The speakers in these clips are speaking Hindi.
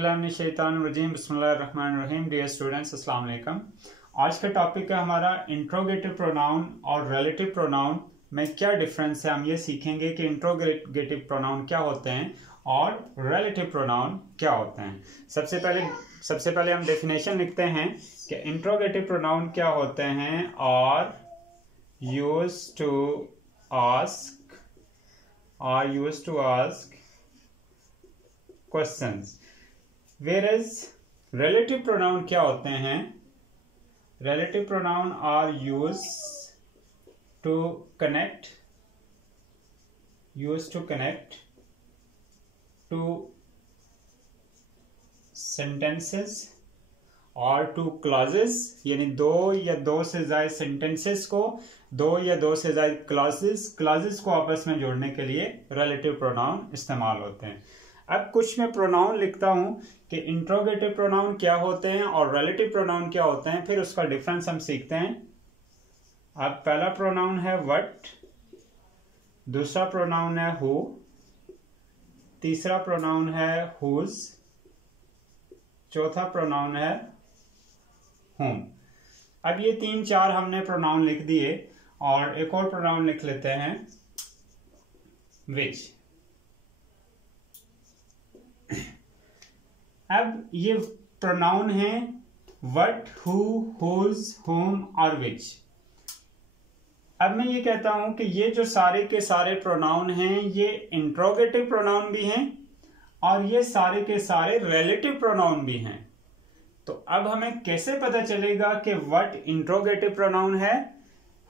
औज़ुबिल्लाहिमिनश्शैतानिर्रजीम बिस्मिल्लाहिर्रहमानिर्रहीम। डियर स्टूडेंट्स, अस्सलाम वालेकुम। आज का टॉपिक है हमारा इंट्रोगेटिव प्रोनाउन और रिलेटिव प्रोनाउन में क्या डिफरेंस है। हम ये सीखेंगे कि इंट्रोगेटिव प्रोनाउन क्या होते हैं और रिलेटिव प्रोनाउन क्या होते हैं। सबसे पहले हम डेफिनेशन लिखते हैं कि इंट्रोगेटिव प्रोनाउन क्या होते हैं और used to ask questions. Whereas relative pronoun क्या होते हैं? Relative pronoun are used to connect to sentences और to clauses, यानी दो या दो से ज्यादा sentences को, दो या दो से ज्यादा clauses को आपस में जोड़ने के लिए relative pronoun इस्तेमाल होते हैं। अब कुछ मैं प्रोनाउन लिखता हूं कि इंट्रोगेटिव प्रोनाउन क्या होते हैं और रिलेटिव प्रोनाउन क्या होते हैं, फिर उसका डिफरेंस हम सीखते हैं। अब पहला प्रोनाउन है व्हाट, दूसरा प्रोनाउन है हु, तीसरा प्रोनाउन है हुज, चौथा प्रोनाउन है हुम। अब ये 3-4 हमने प्रोनाउन लिख दिए और एक और प्रोनाउन लिख लेते हैं विच। अब ये प्रोनाउन है व्हाट, हु, हुज, हुम और विच। अब मैं ये कहता हूं कि ये जो सारे के सारे प्रोनाउन हैं ये इंट्रोगेटिव प्रोनाउन भी हैं और ये सारे के सारे रिलेटिव प्रोनाउन भी हैं। तो अब हमें कैसे पता चलेगा कि व्हाट इंट्रोगेटिव प्रोनाउन है,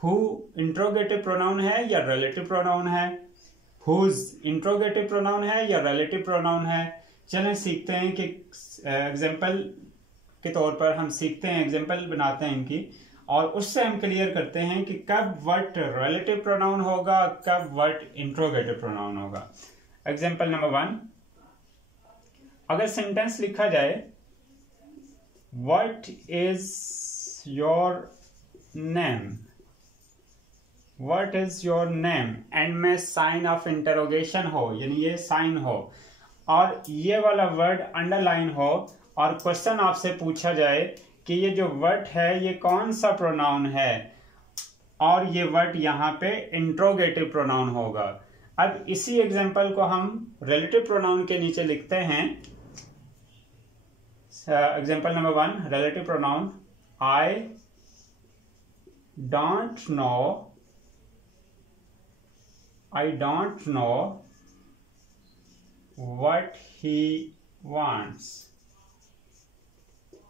हु इंट्रोगेटिव प्रोनाउन है या रिलेटिव प्रोनाउन है, हुज इंट्रोगेटिव प्रोनाउन है या रिलेटिव प्रोनाउन है। चलें सीखते हैं कि एग्जाम्पल के तौर पर हम सीखते हैं, एग्जाम्पल बनाते हैं इनकी और उससे हम क्लियर करते हैं कि कब व्हाट रिलेटिव प्रोनाउन होगा, कब व्हाट इंट्रोगेटिव प्रोनाउन होगा। एग्जाम्पल नंबर 1, अगर सेंटेंस लिखा जाए what is your name, what is your name, and में साइन ऑफ इंटरोगेशन हो, यानी ये साइन हो और ये वाला वर्ड अंडरलाइन हो और क्वेश्चन आपसे पूछा जाए कि ये जो वर्ड है ये कौन सा प्रोनाउन है और ये वर्ड यहाँ पे इंट्रोगेटिव प्रोनाउन होगा। अब इसी एग्जांपल को हम रिलेटिव प्रोनाउन के नीचे लिखते हैं। Example number 1, relative pronoun I don't know what he wants,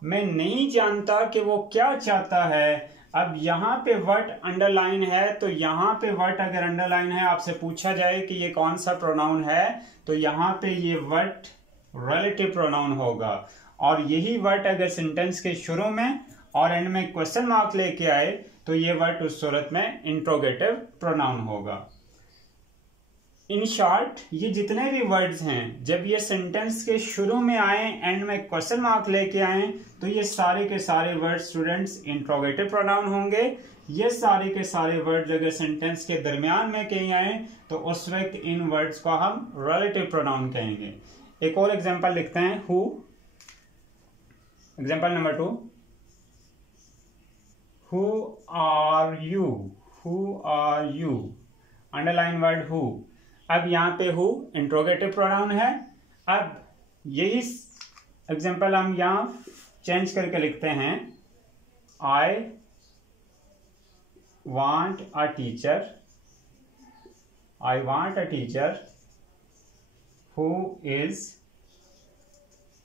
मैं नहीं जानता कि वो क्या चाहता है। अब यहाँ पे what अंडरलाइन है तो यहाँ पे what अगर अंडरलाइन है, आपसे पूछा जाए कि ये कौन सा प्रोनाउन है तो यहाँ पे ये what रिलेटिव प्रोनाउन होगा और यही what अगर सेंटेंस के शुरू में और एंड में क्वेश्चन मार्क लेके आए तो ये what उस सूरत में इंट्रोगेटिव प्रोनाउन होगा। इन शॉर्ट ये जितने भी वर्ड्स हैं जब ये सेंटेंस के शुरू में आए एंड में क्वेश्चन मार्क लेके आए तो ये सारे के सारे वर्ड स्टूडेंट्स इंट्रोगेटिव प्रोनाउन होंगे। ये सारे के सारे वर्ड्स अगर सेंटेंस के दरमियान में कहीं आए तो उस वक्त इन वर्ड्स को हम रिलेटिव प्रोनाउन कहेंगे। एक और एग्जांपल लिखते हैं who. Example number 2, who are you, underline word who. अब यहाँ पे हु इंट्रोगेटिव प्रोनाउन है। अब यही एग्जांपल हम यहाँ चेंज करके लिखते हैं I want a teacher who is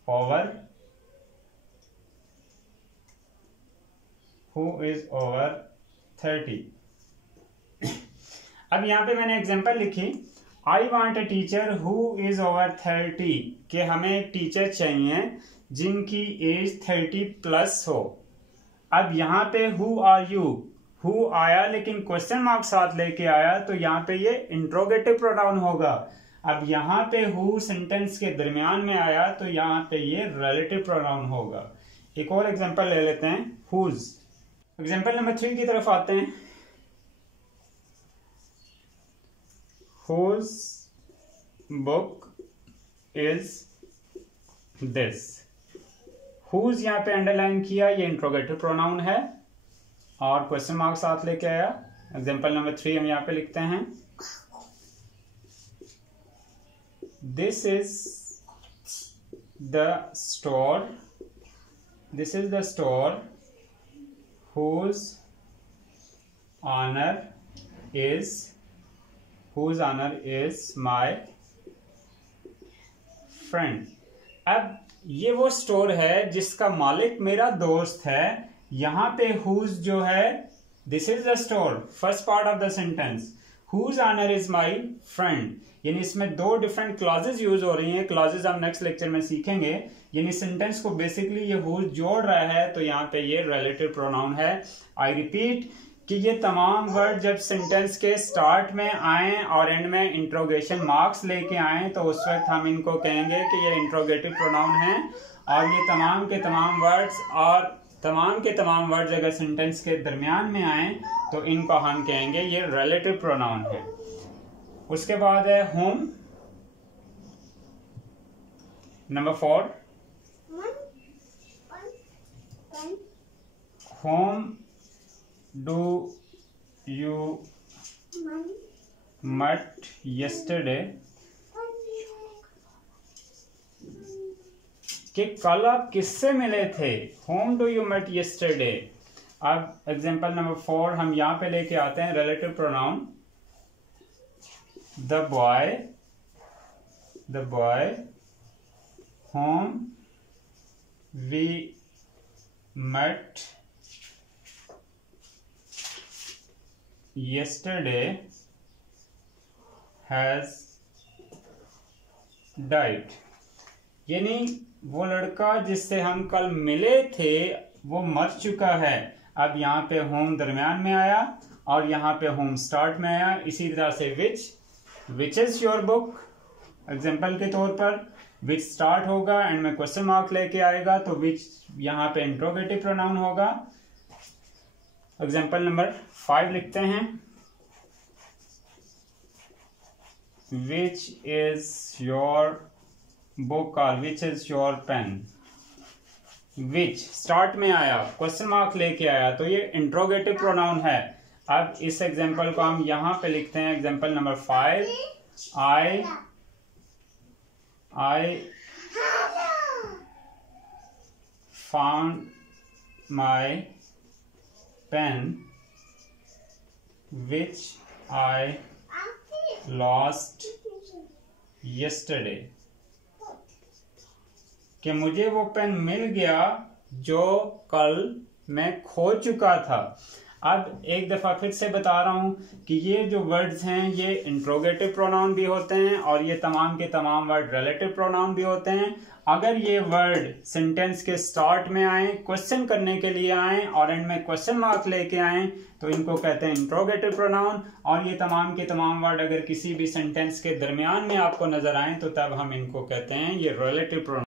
over 30। अब यहाँ पे मैंने एग्जांपल लिखी I want a teacher who is over 30, कि हमें एक टीचर चाहिए जिनकी एज 30+ हो। अब यहाँ पे हु आर यू, हु आया लेकिन क्वेश्चन मार्क साथ लेके आया तो यहाँ पे ये इंट्रोगेटिव प्रोनाउन होगा। अब यहाँ पे हु सेंटेंस के दरमियान में आया तो यहाँ पे ये रिलेटिव प्रोनाउन होगा। एक और एग्जांपल ले लेते हैं हुज। एग्जांपल नंबर 3 की तरफ आते हैं। whose book is this. Whose यहाँ पे अंडरलाइन किया, ये इंट्रोगेटिव प्रोनाउन है और क्वेश्चन मार्क साथ लेके आया। एग्जांपल नंबर 3 हम यहाँ पे लिखते हैं, this is the store, this is the store whose honor is my friend। अब ये वो स्टोर है जिसका मालिक मेरा दोस्त है। यहां पे whose जो है, this is the store, first part of the sentence, whose honor is my friend, यानी इसमें दो डिफरेंट क्लॉजेज यूज हो रही हैं। क्लॉजेज हम नेक्स्ट लेक्चर में सीखेंगे। यानी सेंटेंस को बेसिकली ये whose जोड़ रहा है, तो यहाँ पे ये रिलेटिव प्रोनाउन है। आई रिपीट कि ये तमाम वर्ड जब सेंटेंस के स्टार्ट में आए और एंड में इंट्रोगेशन मार्क्स लेके आए, तो उस वक्त हम इनको कहेंगे कि ये इंट्रोगेटिव प्रोनाउन है। और ये तमाम के तमाम वर्ड्स अगर सेंटेंस के दरमियान में आए, तो इनको हम कहेंगे ये रिलेटिव प्रोनाउन है। उसके बाद है home, number 4, home do you met yesterday, कि कल आप किससे मिले थे। whom do you met yesterday। अब एग्जांपल नंबर 4 हम यहां पे लेके आते हैं relative pronoun, the boy whom we met yesterday has died। यानी वो लड़का जिससे हम कल मिले थे वो मर चुका है। अब यहाँ पे होम दरमियान में आया और यहाँ पे होम स्टार्ट में आया। इसी तरह से which is your book, example के तौर पर विच स्टार्ट होगा एंड में क्वेश्चन मार्क लेके आएगा, तो विच यहाँ पे इंट्रोगेटिव प्रोनाउन होगा। एग्जाम्पल नंबर 5 लिखते हैं, विच इज योर बुक और which is your pen. Which start में आया, क्वेश्चन मार्क लेके आया, तो ये इंट्रोगेटिव प्रोनाउन है। अब इस एग्जाम्पल को हम यहां पे लिखते हैं, example number 5, I found my pen which I lost yesterday। कि मुझे वो पेन मिल गया जो कल मैं खो चुका था। अब एक दफा फिर से बता रहा हूं कि ये जो वर्ड्स हैं ये इंट्रोगेटिव प्रोनाउन भी होते हैं और ये तमाम के तमाम वर्ड रिलेटिव प्रोनाउन भी होते हैं। अगर ये वर्ड सेंटेंस के स्टार्ट में आए, क्वेश्चन करने के लिए आए और एंड में क्वेश्चन मार्क लेके आए, तो इनको कहते हैं इंट्रोगेटिव प्रोनाउन। और ये तमाम के तमाम वर्ड अगर किसी भी सेंटेंस के दरमियान में आपको नजर आए, तो तब हम इनको कहते हैं ये रिलेटिव प्रोनाउन।